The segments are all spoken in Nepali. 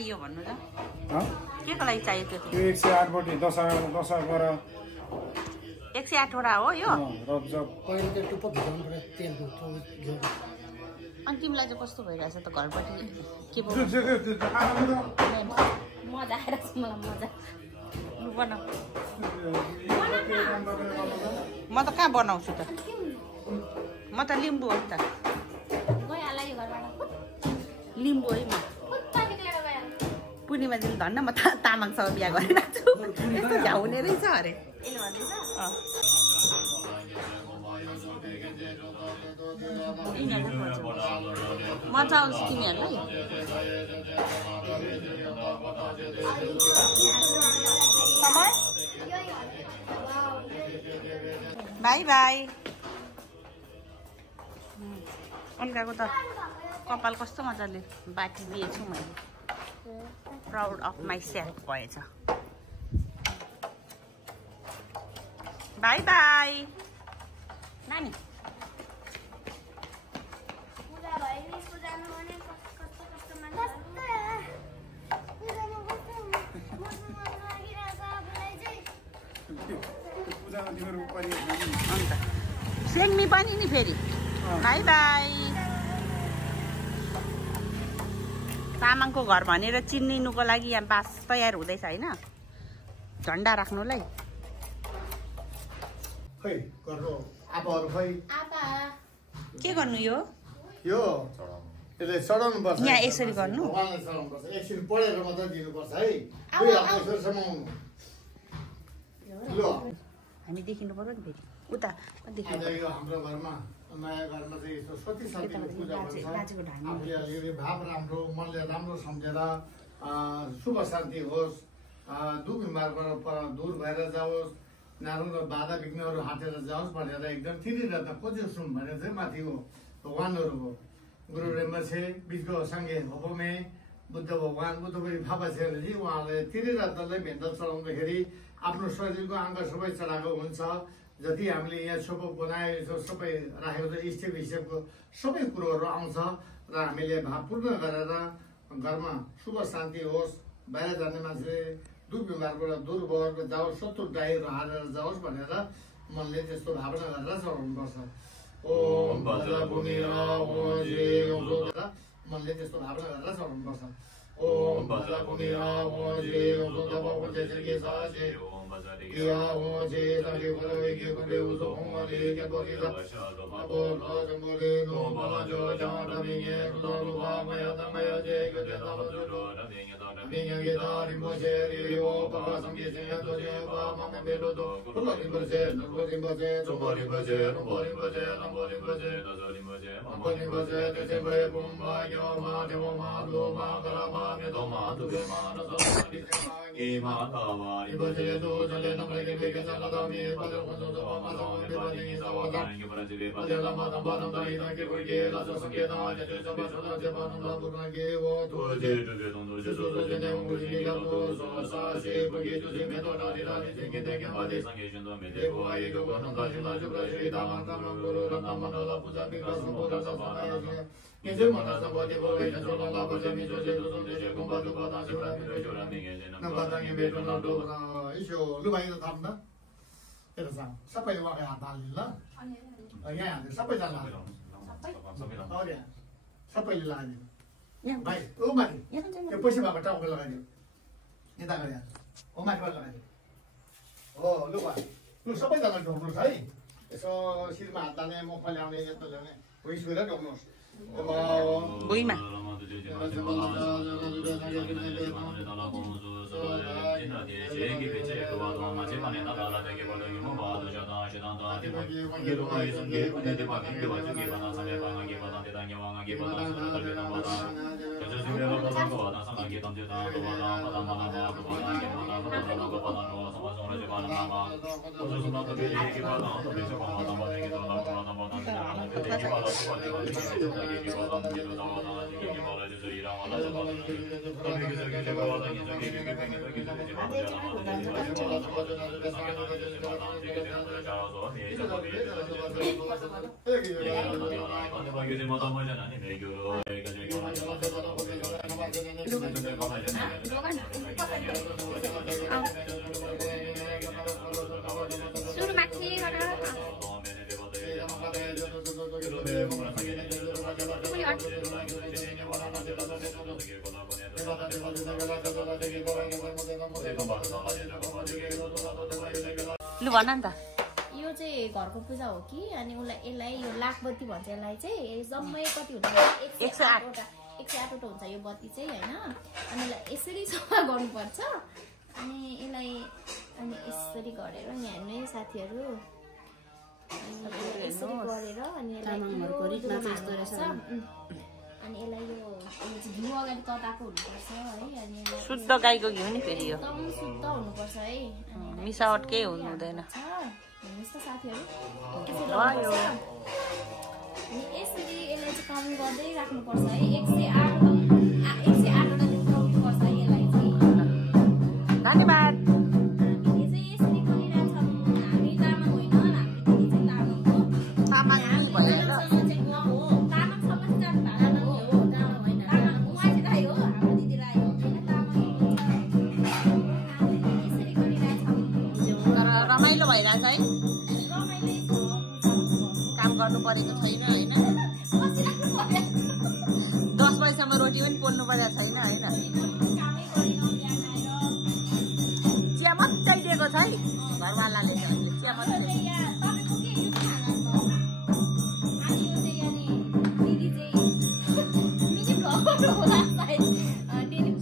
चाहियो भन्नु त के को लागि चाहियो त्यो 108 बोटी 10 गर 108 वटा हो यो पहिले त्यो टुप्पो भिजाउनु पर्यो तेल घिउ अनि तिमीलाई चाहिँ कस्तो भइरहेछ त घरपट्टि के मजा आइरहेछ मलाई मजा लु बनाऊ म त कहाँ बनाउँछु त म त लिम्बू हो त लिम्बू है म पूर्णिमा दिन धन्न म तामाङसँग बिहा गरिरहेको छु यस्तो झ्याउने रहेछ अरे मजा आउँछ तिमीहरूलाई बाई बाई अल्काको त कपाल कस्तो मजाले बाटिदिएछु मैले प्राउड अफ माई सेल्फ भएछ बाई बाई नानी सेङ्मी पनि नि फेरि बाई बाई तामाङको घर भनेर चिनिनुको लागि यहाँ बास तयार हुँदैछ होइन झन्डा राख्नुलाई खै गर्नु आपाहरु खै आपा के गर्नु यो यसले चढाउनु पर्छ यहाँ यसरी गर्नु भगवानलाई चढाउनु पर्छ एकछिन पढेर मात्र दिनु पर्छ है दुई हात यसरी समाउनु ल हामी देखिनु पर्यो नि फेरि उता देखिनु यो हाम्रो घरमा नयाँ घरमा चाहिँ यस्तो सती साथीको पूजा गर्छ आफूले अलिकति भाव राम्रो मनले राम्रो सम्झेर शुभ शान्ति होस् दुख बिमारबाट दूर भएर जाओस् नराम्रो बाधा विघ्नहरू हटेर जाओस् भनेर एकदम तिनीहरू त खोजे सुन भनेर चाहिँ माथि हो भगवानहरू हो गुरु रेम्बछे बिचको सङ्गे होपमे बुद्ध भगवान बुद्धपुरी फापा छेजी उहाँले तिनीहरूलाई भेन्दा चढाउँदाखेरि आफ्नो शरीरको अङ्ग सबै चढाएको हुन्छ जति हामीले यहाँ सोपो बनाएको सबै राखेको छ स्टेप हिसेबको सबै कुरोहरू आउँछ र हामीले भावपूर्ण गरेर घरमा शुभ शान्ति होस् बाहिर जाने मान्छे दुख बिमारबाट दूर भएर जाओस् शत्रु डाइहरू हारेर जाओस् भनेर मनले त्यस्तो भावना गरेर चढाउनुपर्छ ओम मनले त्यस्तो भावना गरेर चढाउनुपर्छ ओम सबैले उहाँको हात हाल्नु ल यहाँ हाल्नु सबैजना सबैले लगाइदिनु भाइ ओ माथि त्यो पैसा भएको टाउको लगाइदियो यता गएर ओ माथिबाट लगाइदियो हो लु भाइ लु सबैजना ढोक्नुहोस् है यसो शिरमा हात हाल्ने मुख ल्याउने यस्तो ल्याउने भुइँ छुएर ढोक्नुहोस् भुइँमा सुरु माथिबाट लु भन नि त यो चाहिँ घरको पूजा हो कि अनि यसलाई यो लाखबत्ती भन्छ यसलाई चाहिँ जम्मै कति हुन्छ 108 हुन्छ यो बत्ती चाहिँ होइन अनि यसलाई यसरी सफा गर्नुपर्छ अनि यसलाई अनि यसरी गरेर यहाँ हेर्नु है साथीहरू यसरी गरेर अनि अनि यसलाई यो घिउ अगाडि तताएको हुनुपर्छ है अनि शुद्ध गाईको घिउ नि फेरि यो एकदम शुद्ध हुनुपर्छ है मिसावट केही हुनु हुँदैन हेर्नुहोस् त साथीहरू भयो अनि यसरी यसलाई चाहिँ काम गर्दै राख्नुपर्छ है 108वटा गर्नुपर्छ यसलाई चाहिँ धन्यवाद हामीले चाहिँ यसरी गरिरहेछौँ हामी तामाङ होइन हाम्रो दिदी चाहिँ तामाङ हो तामाङ भयो ल तामाङसम्म चाहिँ जानु भएको हो तामाङ होइन उहाँ चाहिँ राई हो हाम्रो दिदी राई हो होइन तामाङ यसरी गरिरहेछौँ तर रमाइलो भइरहेछ है रमाइलो काम गर्नु परेको छैन होइन 10 बजीसम्म रोटी पनि पोल्नु परेको छैन होइन चिया मात्रै दिएको छ है घरवालाले चिया मात्रै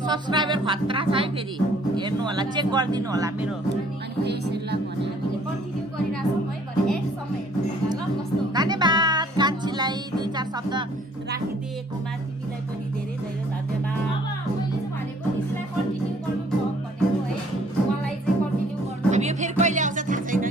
सब्सक्राइबर खतरा छ है फेरि हेर्नु होला चेक गरिदिनु होला मेरो धन्यवाद कान्छीलाई 2-4 शब्द राखिदिएकोमा तिमीलाई पनि धेरै धेरै धन्यवाद अब यो फेरि कहिले आउँछ थाहा छैन है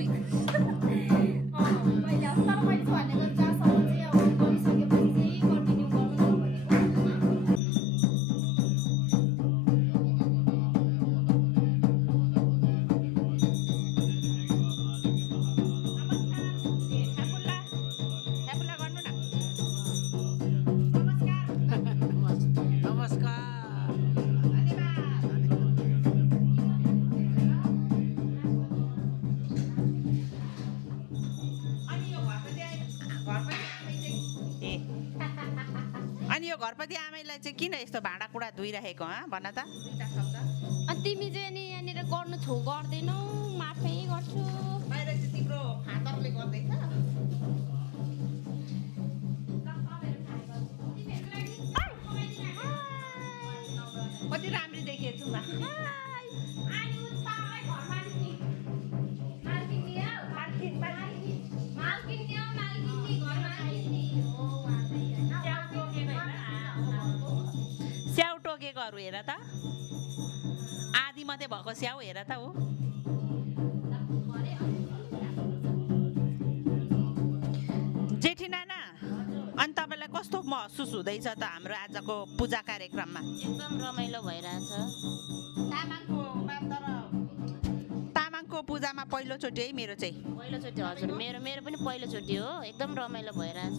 अनि यो घरपति आमैलाई चाहिँ किन यस्तो भाँडाकुँडा धोइरहेको भन त अनि तिमी चाहिँ नि यहाँनिर गर्नु छौ गर्दैनौ म आफै गर्छु बाहिर चाहिँ तिम्रो फादरले गर्दैछ कति राम्री देखिएछु म स्याउ टोकेकोहरू हेर त आधी मात्रै भएको स्याउ हेर त हो जेठी नाना अनि तपाईँलाई कस्तो महसुस हुँदैछ त हाम्रो आजको पूजा कार्यक्रममा एकदम रमाइलो भइरहेछ तामाङको पूजामा पहिलोचोटि है मेरो चाहिँ पहिलोचोटि हजुर मेरो पनि पहिलोचोटि हो एकदम रमाइलो भइरहेछ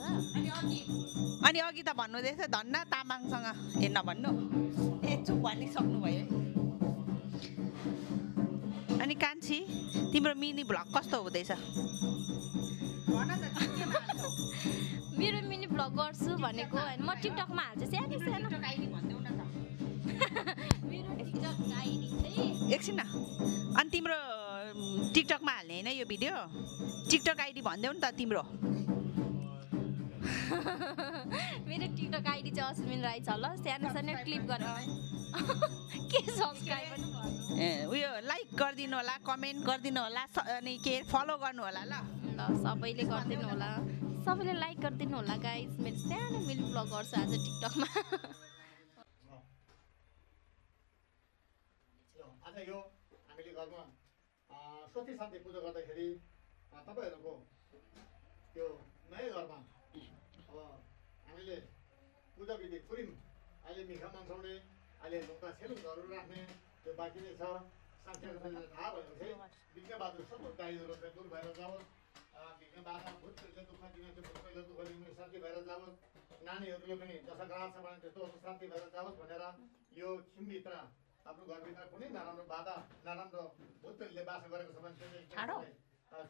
अनि अघि त भन्नुहुँदैछ धन्न तामाङसँग ए नभन्नु ए चुप भनिसक्नु भयो है अनि कान्छी तिम्रो मिनी भ्लग कस्तो हुँदैछ मेरो मिनी भ्लग गर्छु भनेको होइन म टिकटकमा हाल्छु सानो सानो मेरो टिकटक आइडी चाहिँ एकछिन अनि तिम्रो टिकटकमा हाल्ने होइन यो भिडियो टिकटक आइडी भनिदेऊ नि त तिम्रो मेरो टिकटक आइडी चाहिँ अश्विन राई छ ल सानो सानो क्लिप गरेर के सब्सक्राइब पनि गर्नु ए उयो लाइक गरिदिनु होला कमेन्ट गरिदिनु होला अनि के फलो गर्नु होला ल सबैले गरिदिनु होला सबैले लाइक गरिदिनु होला गाइस मेरो सानो मिनी भ्लग गर्छु आज टिकटकमा आज यो हामीले घरमा सती शान्ति पूजा गर्दाखेरि तपाईँहरूको त्यो नयाँ घरमा अब हामीले पूजा विधि पुरिम अहिले मिठा मन्साउने अहिले ढुङ्गा सेलुङहरू राख्ने त्यो बाँकी नै छ साथीहरूलाई थाहा भयो चाहिँ विज्ञबहादुर सबै गाईहरू दूर भएर जाओस् विज्ञबहादुर भूत दुःख दिन भूत दुःख दिने साथी भएर जाओस् नानीहरूले पनि दशग्रास छ भने त्यस्तो शान्ति भएर जाओस् भनेर यो खिमभित्र आफ्नो घरभित्र कुनै नराम्रो बाधा नराम्रो भूतले बास गरेको छ भने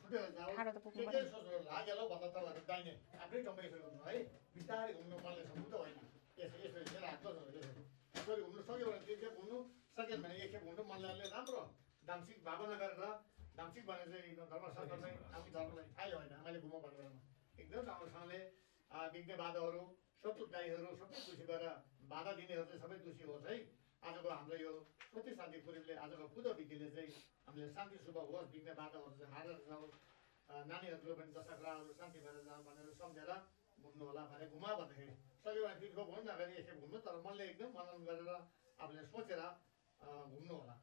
छुटेर जाओस् के सोच्नु लागेलो भन्दा तपाईँहरू दाहिने आफ्नै ठाउँमा यसरी घुम्नु है बिस्तारै घुम्नु मनले सम्बुद्ध होइन यसरी यसरी हात यसरी घुम्नु सक्यो भने एकखेप घुम्नु सकेन भने एकखेप घुम्नु मनले राम्रो दाम्सिक भावना गरेर दाम्सिक भने चाहिँ धर्मशास्त्र चाहिँ आफ्नो धर्मलाई थाहै होइन मैले घुम भनेर एकदम राम्रोसँगले विघ्न बाधाहरू शत्रुताईहरू सबै दोषी गरेर बाधा दिनेहरू चाहिँ सबै दोषी होस् है आजको हाम्रो यो सत्य शान्ति पूर्वले आजको पूजा विधिले चाहिँ हामीले शान्ति शुभ होस् विघ्न बाधाहरू चाहिँ हारेर जाओस् नानीहरूले पनि दशग्राहहरू शान्ति भएर जाओस् भनेर सम्झेर घुम्नु होला भने घुमा भन्दाखेरि सक्यो भने फेरि घुम्नु नगरी एकखेप घुम्नु तर मनले एकदम मनन गरेर आफूले सोचेर घुम्नु होला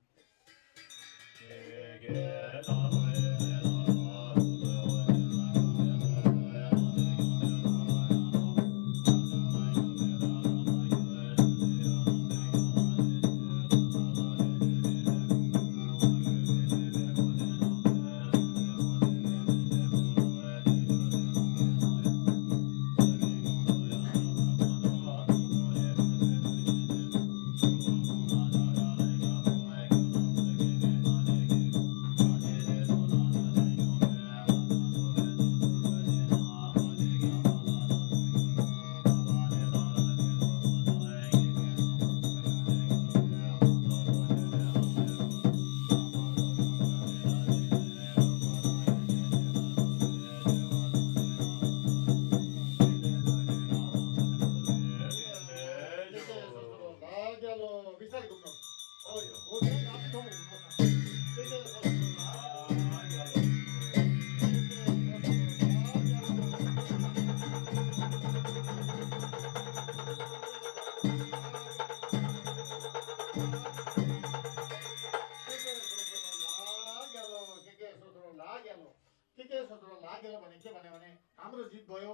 हाम्रो जित भयो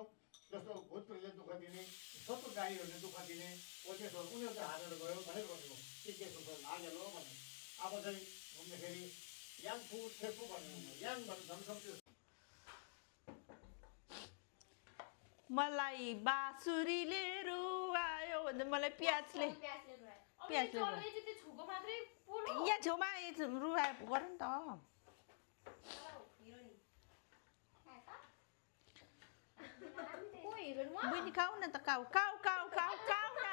जस्तो भूतले दुःख दिने शत्रु गाईहरूले दुःख दिने ओजेसहरू उनीहरू चाहिँ हारेर गयो भनेर भनेको के सोच्नु लागेलो भने अब चाहिँ घुम्दाखेरि याङ फु छेफु भन्ने याङ भन्ने झन्सम्झ्यो मलाई बाँसुरीले रुवायो भने मलाई प्याजले यहाँ छेउमा रुवायो गर नि त बहिनी खाऊ न त cow cow cow cow cow न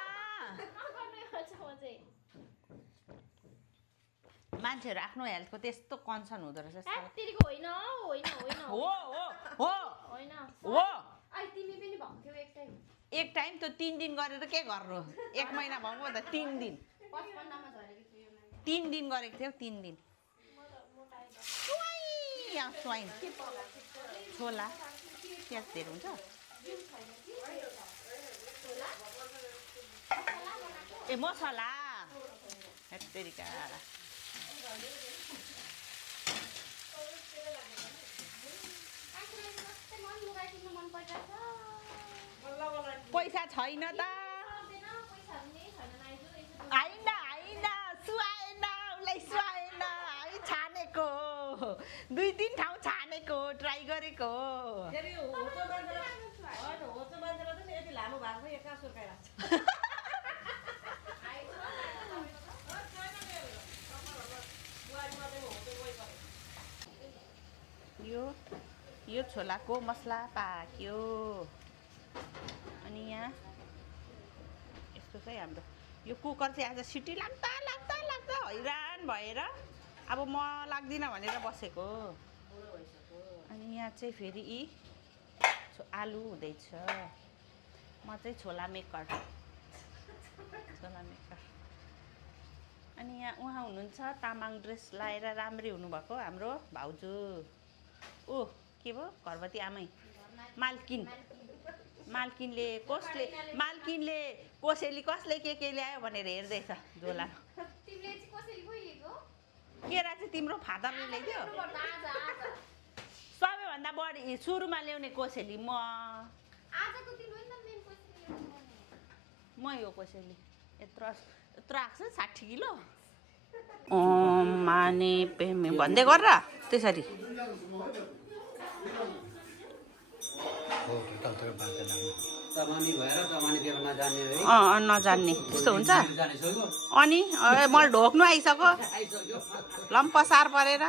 मान्छेहरू आफ्नो हेल्थको त्यस्तो कन्सर्न हुँदो रहेछ एक टाइम त 3 दिन गरेर के गर्नु 1 महिना भएको त 3 दिन 3 दिन गरेको थियौ 3 दिन स्वाइन छोला प्याज धेरै हुन्छ ए मसला हेत्तेरिका पैसा छैन त होइन होइन सुहाएन उसलाई सुहाएन है छानेको 2-3 ठाउँ छानेको ट्राई गरेको यो छोलाको मसला पाक्यो अनि यहाँ यस्तो चाहिँ हाम्रो यो कुकर चाहिँ आज सिटी लाग्दा हैरान भएर अब म लाग्दिनँ भनेर बसेको अनि यहाँ चाहिँ फेरि आलु हुँदैछ म चाहिँ छोला मेकर अनि यहाँ उहाँ हुनुहुन्छ तामाङ ड्रेस लाएर राम्रै हुनुभएको हाम्रो भाउजू ओ के भयो घरवती आमै मालकिनले कोसेली कसले के ल्यायो भनेर हेर्दैछ झोला केरा चाहिँ तिम्रो फादरले ल्याइदियो सबैभन्दा बढी सुरुमा ल्याउने कोसेली म यो कोसेली यत्रो आएको छ 60 किलो ओम माने पेमे भन्दै गर त्यसरी नजान्ने त्यस्तो हुन्छ अनि मलाई ढोक्नु आइसक्यो लम्पसार परेर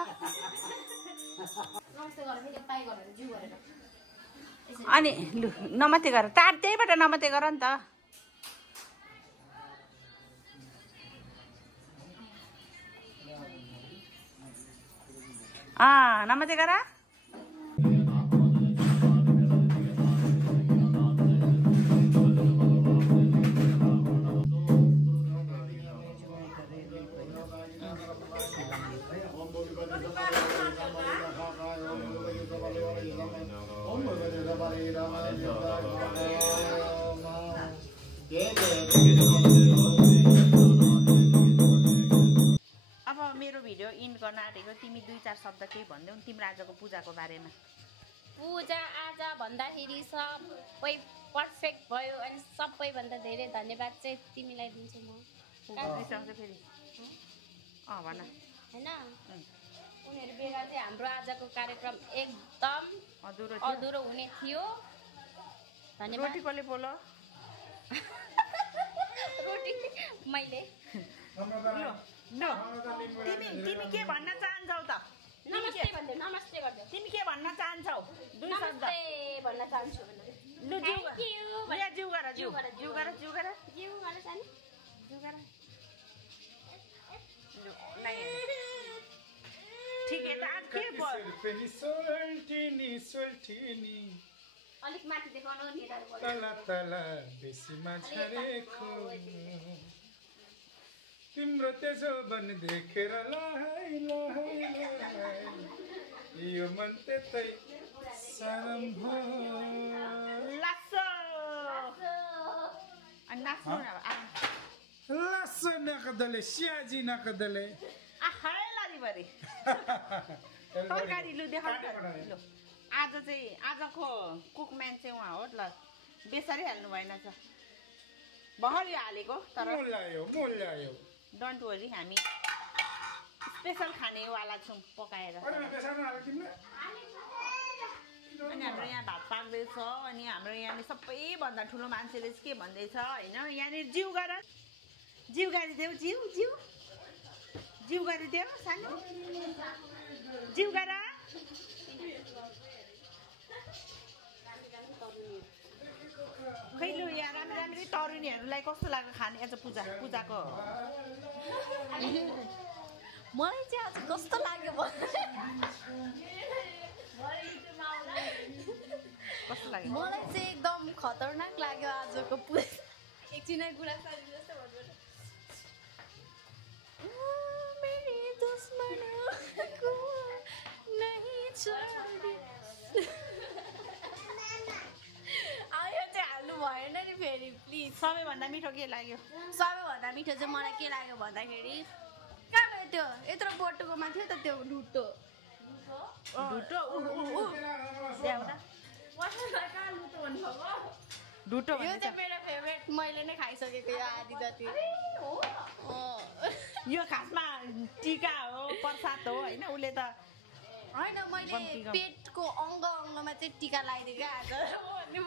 अनि लु नमते गर तार त्यहीबाट नमते गर नि त नमते गर अब मेरो भिडियो इन्ड गर्न आँटेको तिमी 2-4 शब्द केही भन्देऊ नि तिम्रो आजको पूजाको बारेमा पूजा आज भन्दाखेरि सबै पर्फेक्ट भयो अनि सबैभन्दा धेरै धन्यवाद चाहिँ तिमीलाई दिन्छु म फेरि भन हैन उनीहरू बेला चाहिँ हाम्रो आजको कार्यक्रम एकदम अधुरो हुने थियो धन्यवाद रोटी कसले बोलो रोटी मैले तिमी के भन्न चाहन्छौ त नमस्ते भन्दै नमस्ते गर्दै तिमी के भन्न चाहन्छौ 2 शब्द नमस्ते भन्न चाहन्छु लु थ्यांक यू जिउ गर सानी ठीक है त आज के अलिक माथि देखाउनु नि तिम्रो त्यसो बन देखेर यो मन त्यतै सारम लास नकदले स्याजी नकदले तरकारी लु देखाउ लु आज चाहिँ आजको कुकम्यान चाहिँ उहाँ हो ल बेसरी हाल्नु भएन छ बहरी हालेको तर डोन्ट वरी हामी स्पेसल खानेवाला छौँ पकाएर अनि हाम्रो यहाँ भात पाक्दैछ अनि हाम्रो यहाँनिर सबैभन्दा ठुलो मान्छेले चाहिँ के भन्दैछ होइन यहाँनिर जिउ गरिदेऊ जिउ गरिदेऊ सानो जिउ गर खै लु यहाँ राम्री तरुनीहरूलाई कस्तो लाग्यो खाने आज पूजाको मलाई चाहिँ आज कस्तो लाग्यो कस्तो लाग्यो मलाई चाहिँ एकदम खतरनाक लाग्यो आजको पूजा एकछिन कुरा जस्तो भन्नु मेरी दुश्मनको नहीं छोडी आयो चाहिँ हाल्नु भएन नि फेरि प्लिज सबैभन्दा मिठो के लाग्यो सबैभन्दा मिठो चाहिँ मलाई के लाग्यो भन्दाखेरि कहाँ गयो त्यो यत्रो बटुकोमा थियो त त्यो ढुट्टो ढुटो यो चाहिँ मेरो फेभरेट मैले नै खाइसकेको यो आधी जति यो खासमा टिका हो प्रसाद हो होइन उसले त होइन मैले पेटको अङ्गमा चाहिँ टिका लगाइदिएको आज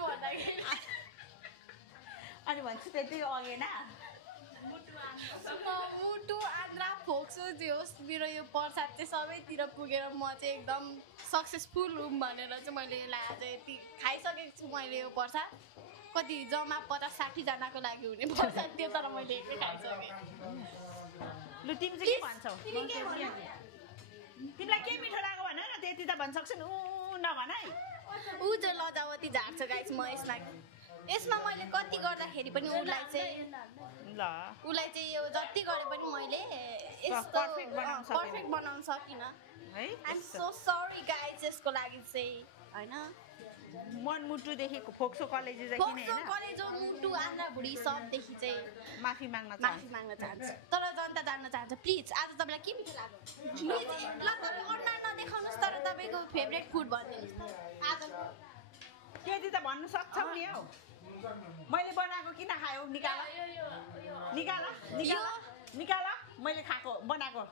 भन्दाखेरि अनि भन्छु त्यति अगेन मुटु आन्द्रा फोक्सो जे होस् मेरो यो प्रसाद चाहिँ सबैतिर पुगेर म चाहिँ एकदम सक्सेसफुल हुँ भनेर चाहिँ मैले यसलाई आज यति खाइसकेको छु मैले यो प्रसाद कति जम्मा 50-60 जनाको लागि हुने प्रसाद त्यो तर मैले एकै खाइसकेँ लु तिमी चाहिँ के भन्छौ तिमीलाई के मिठो लाग्यो भन न त्यति त भन्न सक्छु नि नभन है ऊ चाहिँ लजावती झार्छ गाइस म यसमा मैले कति गर्दाखेरि पनि उसलाई चाहिँ यो जति गरे पनि मैले यस्तो पर्फेक्ट बनाउन सकिनँ है आइम सो सरी गाइस यसको लागि चाहिँ होइन मन मुटुदेखि फोक्सो कलेजी चाहिँ किन हैन कलेजो मुटु आन्द्रा भुडी सबदेखि चाहिँ माफी माग्न चाहन्छु तर जनता जान्न चाहन्छ प्लिज आज तपाईँलाई के मिठो लाग्यो प्लिज ल तपाईँ अनुहार नदेखाउनुहोस् तर तपाईँको फेभरेट फुड भनिदिनुहोस् आज त्यति त भन्नु सक्छौ नि हौ मैले बनाएको किन खायौ निकाल मैले खाएको बनाएको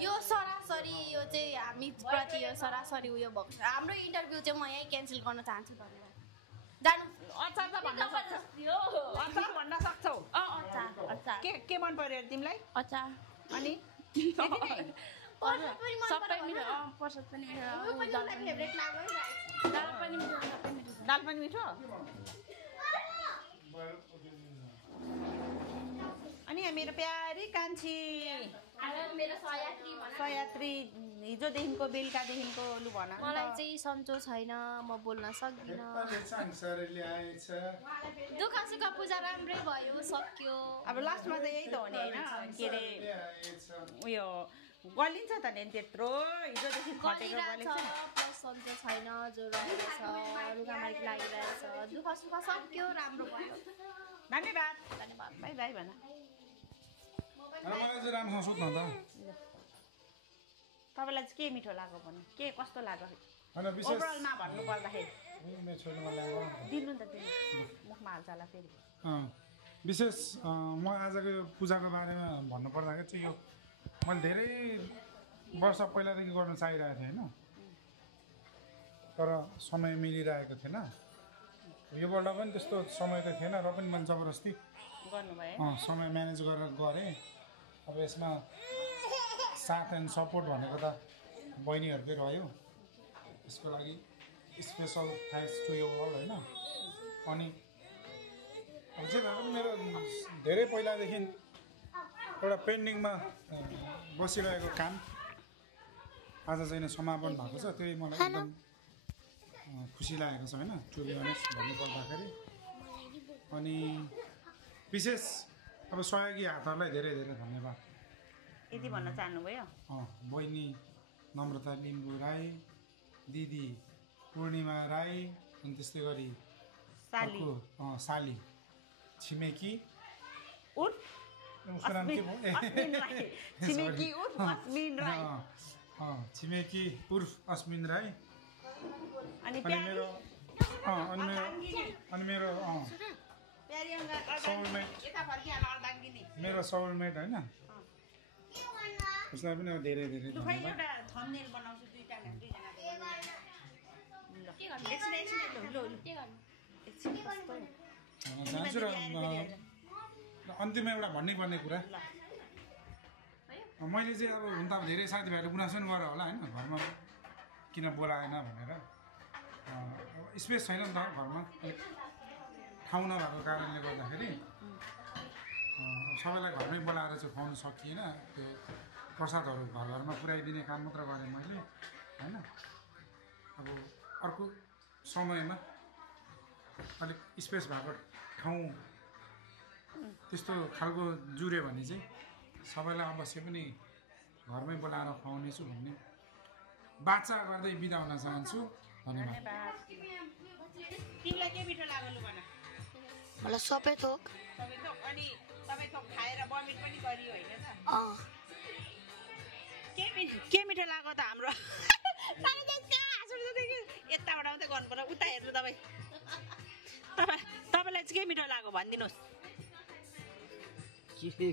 यो सरासरी यो चाहिँ हामी प्रति यो सरासरी उयो भएको छ हाम्रो इन्टरभ्यू चाहिँ म यहीँ क्यान्सल गर्न चाहन्छु धन्यवाद जानु अचार त भन्न सक्छौ अचार भन्न सक्छौ अचार के मन पर्यो तिमीलाई अचार अनि सबै मिठो प्रसाद पनि मिठो दाल पनि मिठो दाल पनि मिठो अनि यहाँ मेरो प्यारी कान्छी मेरो सयात्री सयात्री हिजोदेखिको बेलुकादेखिको लु भन मलाई चाहिँ सन्चो छैन म बोल्न सक्दिनँ दुःख सुख पूजा राम्रै भयो सक्यो अब लास्टमा चाहिँ यही त हो नि होइन के अरे उयो गलिन्छ त नि त्यत्रो हिजोदेखि खटेको गलिन्छ प्लस सन्चो छैन ज्वरो आइरहेछ रुगामारी लागिरहेछ दुःख सुख सक्यो राम्रो भयो धन्यवाद बाई बाई भन मलाई चाहिँ राम्रोसँग सोध्न त तपाईँलाई चाहिँ के मिठो लाग्यो भन्नु के कस्तो लाग्यो होइन विशेष ओभरअलमा भन्नु पर्दाखेरि मेरो छोरीमा लाग्यो दिनु नि त दिनु मुखमा हाल्छ होला फेरि विशेष म आजको यो पूजाको बारेमा भन्नुपर्दाखेरि चाहिँ यो मैले धेरै वर्ष पहिलादेखि गर्न चाहिरहेको थिएँ होइन तर समय मिलिरहेको थिएन योपल्ट पनि त्यस्तो समय त थिएन र पनि मैले जबरजस्ती गर्नुभयो समय म्यानेज गरेर गरेँ अब यसमा साथ एन्ड सपोर्ट भनेको त बहिनीहरूकै रह्यो यसको लागि special thanks to you all होइन अनि अब जे भए पनि मेरो धेरै पहिलादेखि एउटा पेन्डिङमा बसिरहेको काम आज चाहिँ समापन भएको छ त्यही मलाई एकदम खुसी लागेको छ होइन टु बी अनेस्ट भन्नुपर्दाखेरि अनि विशेष अब सहयोगी हातहरूलाई धेरै धेरै धन्यवाद यति भन्न चाहनुभयो बहिनी नम्रता लिम्बू राई दिदी पूर्णिमा राई अनि त्यस्तै गरी साली छिमेकी उसको नाम के भयो छिमेकी उर्फ अस्मिन राई अनि मेरो सोलमेट होइन उसलाई पनि धेरै धेरै धन्यवाद चाहन्छु र अन्तिममा एउटा भन्नुपर्ने कुरा मैले चाहिँ अब हुन त अब धेरै साथीभाइहरू गुनासो पनि गरेर होला होइन घरमा किन बोलाएन भनेर स्पेस छैन नि त घरमा ठाउँ नभएको कारणले गर्दाखेरि सबैलाई घरमै बोलाएर चाहिँ खुवाउनु सकिएन त्यो प्रसादहरू घर घरमा पुर्याइदिने काम मात्र गरेँ मैले होइन अब अर्को समयमा अलिक स्पेस भएको ठाउँ त्यस्तो खालको जुऱ्यो भने चाहिँ सबैलाई अवश्य पनि घरमै बोलाएर खुवाउनेछु भन्ने बाचा गर्दै बिदा हुन चाहन्छु धन्यवाद तिमीलाई के मिठो लाग्यो लु भन मलाई सबै थोक अनि सबै थोक खाएर बमिट पनि गरियो होइन त के मिठो लाग्यो त हाम्रो यताबाट मात्रै गर्नु पर्छ उता हेर्नु तपाईँलाई चाहिँ के मिठो लाग्यो भनिदिनुहोस्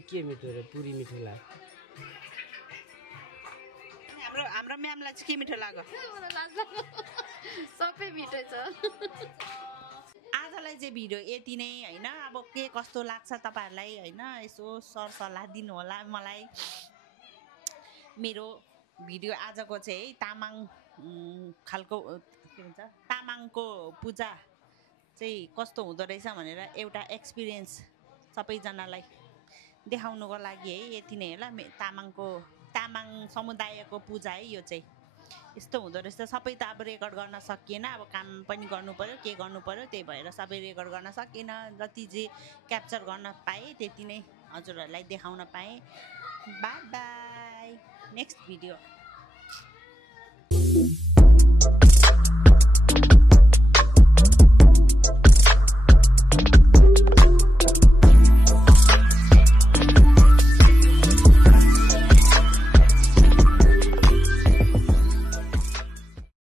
के मिठो र पुरी मिठो लाग्यो हाम्रो म्यामलाई चाहिँ के मिठो लाग्यो सबै मिठो छ आजलाई चाहिँ भिडियो यति नै होइन अब के कस्तो लाग्छ तपाईँहरूलाई होइन यसो सरसल्लाह दिनु होला मलाई मेरो भिडियो आजको चाहिँ तामाङ खालको के भन्छ तामाङको पूजा चाहिँ कस्तो हुँदो रहेछ भनेर एउटा एक्सपिरियन्स सबैजनालाई देखाउनुको लागि है यति नै होला तामाङ समुदायको पूजा है यो चाहिँ यस्तो हुँदो रहेछ सबै त अब रेकर्ड गर्न सकिएन अब काम पनि गर्नु पऱ्यो के गर्नु पऱ्यो त्यही भएर सबै रेकर्ड गर्न सकिएन जति जे क्याप्चर गर्न पाएँ त्यति नै हजुरहरूलाई देखाउन पाएँ बाई बाई नेक्स्ट भिडियो